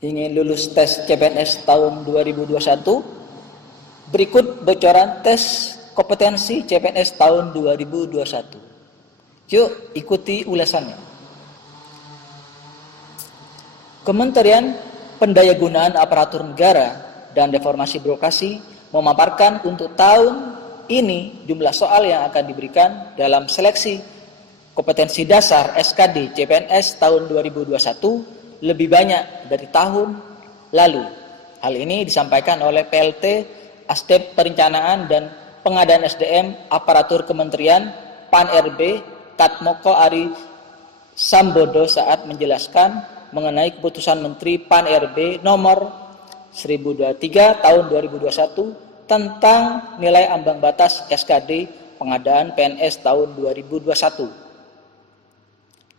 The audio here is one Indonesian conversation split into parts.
ingin lulus tes CPNS tahun 2021, berikut bocoran tes kompetensi CPNS tahun 2021. Yuk ikuti ulasannya. Kementerian Pendayagunaan Aparatur Negara dan Reformasi Birokrasi memaparkan untuk tahun ini jumlah soal yang akan diberikan dalam seleksi kompetensi dasar SKD CPNS tahun 2021 lebih banyak dari tahun lalu. Hal ini disampaikan oleh PLT Asdep Perencanaan dan Pengadaan SDM Aparatur Kementerian Pan-RB Katmoko Ari Sambodo saat menjelaskan mengenai keputusan Menteri Pan-RB nomor 1023 tahun 2021 tentang nilai ambang batas SKD pengadaan PNS tahun 2021.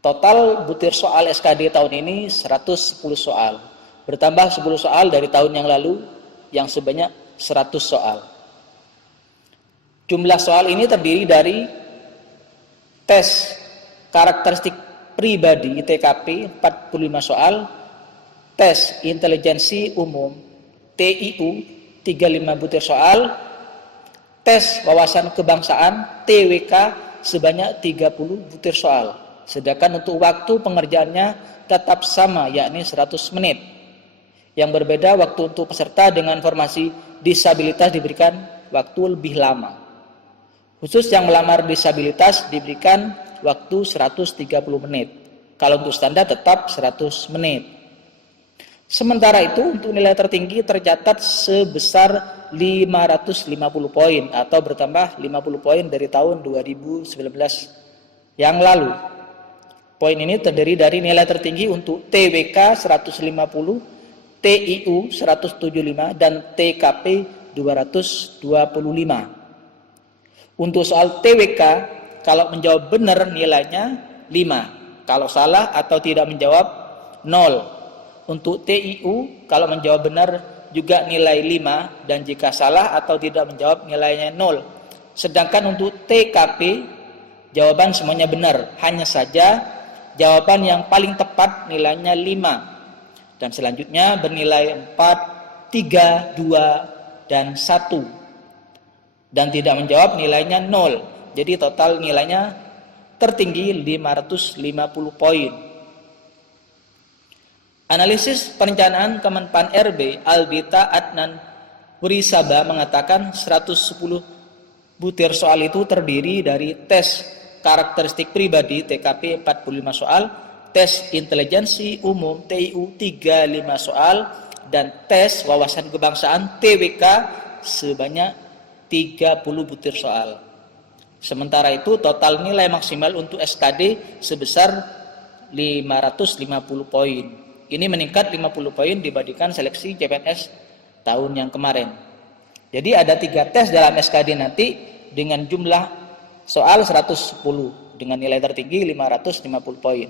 Total butir soal SKD tahun ini 110 soal, bertambah 10 soal dari tahun yang lalu yang sebanyak 100 soal. Jumlah soal ini terdiri dari tes karakteristik pribadi TKP 45 soal, tes intelijensi umum TIU 35 butir soal, tes wawasan kebangsaan TWK sebanyak 30 butir soal. Sedangkan untuk waktu pengerjaannya tetap sama, yakni 100 menit. Yang berbeda, waktu untuk peserta dengan formasi disabilitas diberikan waktu lebih lama. Khusus yang melamar disabilitas diberikan waktu 130 menit. Kalau untuk standar tetap 100 menit. Sementara itu untuk nilai tertinggi tercatat sebesar 550 poin atau bertambah 50 poin dari tahun 2019 yang lalu. Poin ini terdiri dari nilai tertinggi untuk TWK 150, TIU 175 dan TKP 225. Untuk soal TWK, kalau menjawab benar nilainya 5, kalau salah atau tidak menjawab 0. Untuk TIU, kalau menjawab benar juga nilai 5 dan jika salah atau tidak menjawab nilainya 0. Sedangkan untuk TKP, jawaban semuanya benar, hanya saja jawaban yang paling tepat nilainya 5 dan selanjutnya bernilai 4, 3, 2, dan 1 dan tidak menjawab nilainya 0. Jadi total nilainya tertinggi 550 poin. Analisis perencanaan Kemenpan RB Albita Adnan Wurisaba mengatakan 110 butir soal itu terdiri dari tes karakteristik pribadi TKP 45 soal, tes intelijensi umum TIU 35 soal, dan tes wawasan kebangsaan TWK sebanyak 30 butir soal. Sementara itu total nilai maksimal untuk SKD sebesar 550 poin. Ini meningkat 50 poin dibandingkan seleksi CPNS tahun yang kemarin. Jadi ada 3 tes dalam SKD nanti dengan jumlah soal 110 dengan nilai tertinggi 550 poin.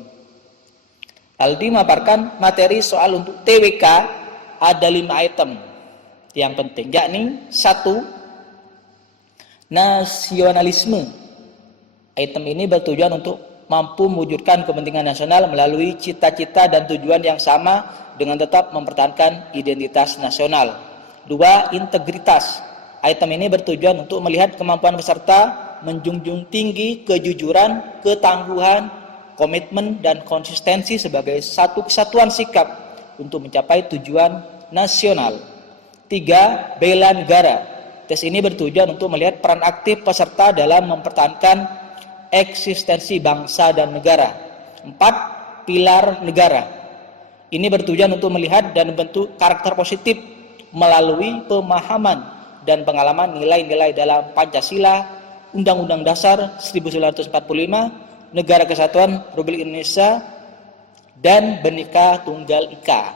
Aldi memaparkan materi soal untuk TWK ada 5 item yang penting, yakni 1. Nasionalisme. Item ini bertujuan untuk mampu mewujudkan kepentingan nasional melalui cita-cita dan tujuan yang sama dengan tetap mempertahankan identitas nasional. 2. Integritas. Item ini bertujuan untuk melihat kemampuan peserta menjunjung tinggi kejujuran, ketangguhan, komitmen, dan konsistensi sebagai satu kesatuan sikap untuk mencapai tujuan nasional. 3. Bela negara. Tes ini bertujuan untuk melihat peran aktif peserta dalam mempertahankan eksistensi bangsa dan negara. 4. Pilar negara. Ini bertujuan untuk melihat dan membentuk karakter positif melalui pemahaman dan pengalaman nilai-nilai dalam Pancasila, Undang-Undang Dasar 1945, Negara Kesatuan Republik Indonesia, dan Bhinneka Tunggal Ika.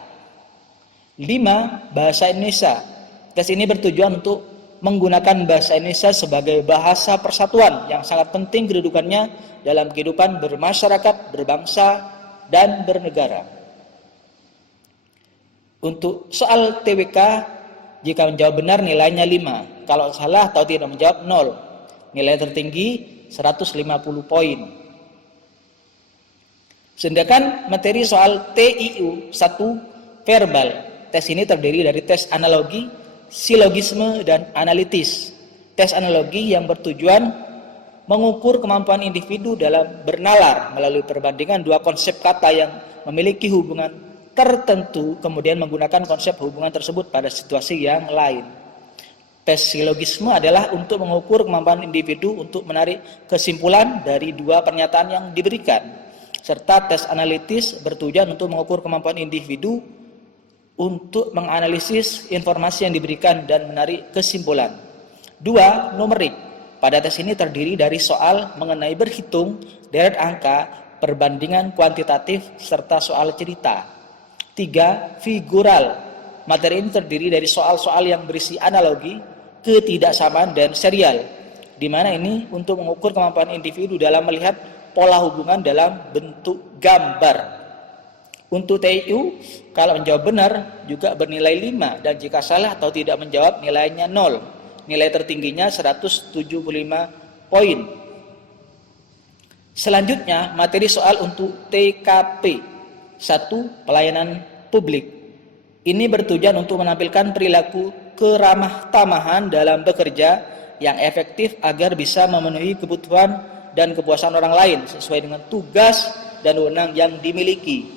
5. Bahasa Indonesia. Tes ini bertujuan untuk menggunakan bahasa Indonesia sebagai bahasa persatuan yang sangat penting kedudukannya dalam kehidupan bermasyarakat, berbangsa, dan bernegara. Untuk soal TWK, jika menjawab benar nilainya 5, kalau salah atau tidak menjawab 0. Nilai tertinggi 150 poin. Sedangkan materi soal TIU 1 verbal. Tes ini terdiri dari tes analogi, silogisme, dan analitis. Tes analogi yang bertujuan mengukur kemampuan individu dalam bernalar melalui perbandingan dua konsep kata yang memiliki hubungan tertentu, kemudian menggunakan konsep hubungan tersebut pada situasi yang lain. Tes silogisme adalah untuk mengukur kemampuan individu untuk menarik kesimpulan dari dua pernyataan yang diberikan. Serta tes analitis bertujuan untuk mengukur kemampuan individu untuk menganalisis informasi yang diberikan dan menarik kesimpulan. 2. Numerik. Pada tes ini terdiri dari soal mengenai berhitung, deret angka, perbandingan kuantitatif, serta soal cerita. 3. Figural. Materi ini terdiri dari soal-soal yang berisi analogi, ketidaksamaan, dan serial, di mana ini untuk mengukur kemampuan individu dalam melihat pola hubungan dalam bentuk gambar. Untuk TIU, kalau menjawab benar juga bernilai 5, dan jika salah atau tidak menjawab nilainya 0. Nilai tertingginya 175 poin. Selanjutnya, materi soal untuk TKP. 1. Pelayanan publik. Ini bertujuan untuk menampilkan perilaku keramah tamahan dalam bekerja yang efektif agar bisa memenuhi kebutuhan dan kepuasan orang lain sesuai dengan tugas dan wewenang yang dimiliki.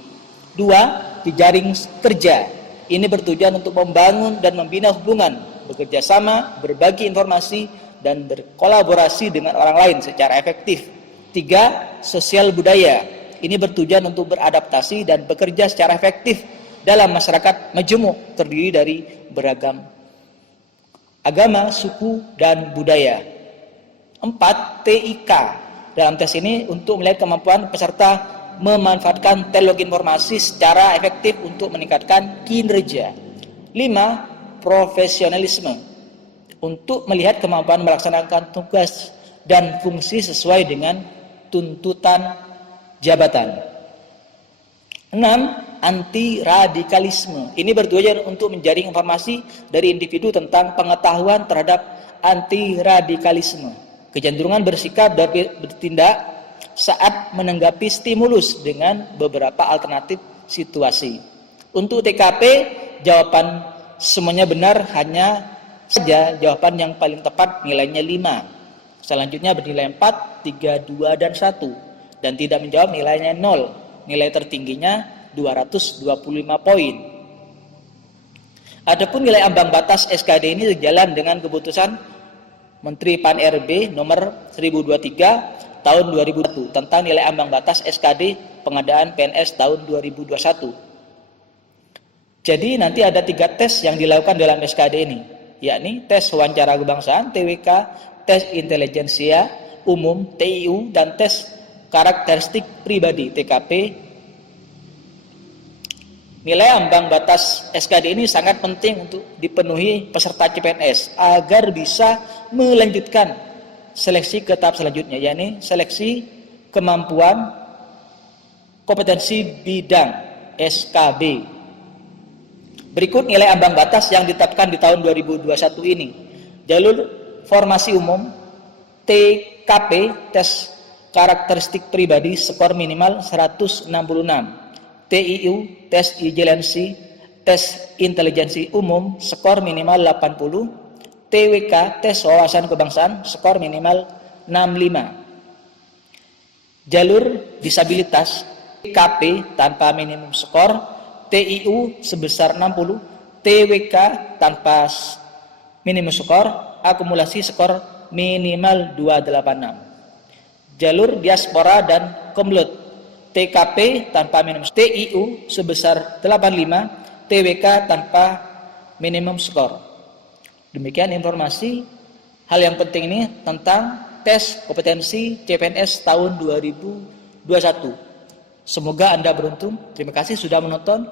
2. Jejaring kerja. Ini bertujuan untuk membangun dan membina hubungan, bekerja sama, berbagi informasi, dan berkolaborasi dengan orang lain secara efektif. 3. Sosial budaya. Ini bertujuan untuk beradaptasi dan bekerja secara efektif dalam masyarakat majemuk terdiri dari beragam agama, suku, dan budaya. 4. TIK. Dalam tes ini untuk melihat kemampuan peserta memanfaatkan teknologi informasi secara efektif untuk meningkatkan kinerja. 5. Profesionalisme. Untuk melihat kemampuan melaksanakan tugas dan fungsi sesuai dengan tuntutan jabatan. 6. Anti radikalisme. Ini bertujuan untuk menjaring informasi dari individu tentang pengetahuan terhadap anti radikalisme. Kecenderungan bersikap dan bertindak saat menanggapi stimulus dengan beberapa alternatif situasi. Untuk TKP, jawaban semuanya benar, hanya saja jawaban yang paling tepat nilainya 5. Selanjutnya bernilai 4, 3, 2, dan 1. Dan tidak menjawab nilainya 0. Nilai tertingginya 225 poin. Adapun nilai ambang batas SKD ini sejalan dengan keputusan Menteri Pan-RB nomor 1023 tahun 2001 tentang nilai ambang batas SKD pengadaan PNS tahun 2021. Jadi nanti ada 3 tes yang dilakukan dalam SKD ini, yakni tes wawancara kebangsaan TWK, tes intelijensia umum TIU, dan tes karakteristik pribadi TKP. Nilai ambang batas SKD ini sangat penting untuk dipenuhi peserta CPNS agar bisa melanjutkan seleksi ke tahap selanjutnya, yakni seleksi kemampuan kompetensi bidang SKB. Berikut nilai ambang batas yang ditetapkan di tahun 2021 ini. Jalur formasi umum TKP, tes karakteristik pribadi, skor minimal 166. TIU, tes intelijensi, tes intelijensi umum, skor minimal 80. TWK, tes wawasan kebangsaan, skor minimal 65. Jalur disabilitas TKP tanpa minimum skor, TIU sebesar 60, TWK tanpa minimum skor, akumulasi skor minimal 286. Jalur diaspora dan komlut TKP tanpa minimum, TIU sebesar 85, TWK tanpa minimum skor. Demikian informasi hal yang penting ini tentang tes kompetensi CPNS tahun 2021. Semoga Anda beruntung. Terima kasih sudah menonton.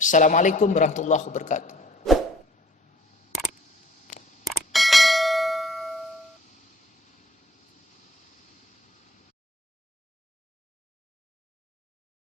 Assalamualaikum warahmatullahi wabarakatuh.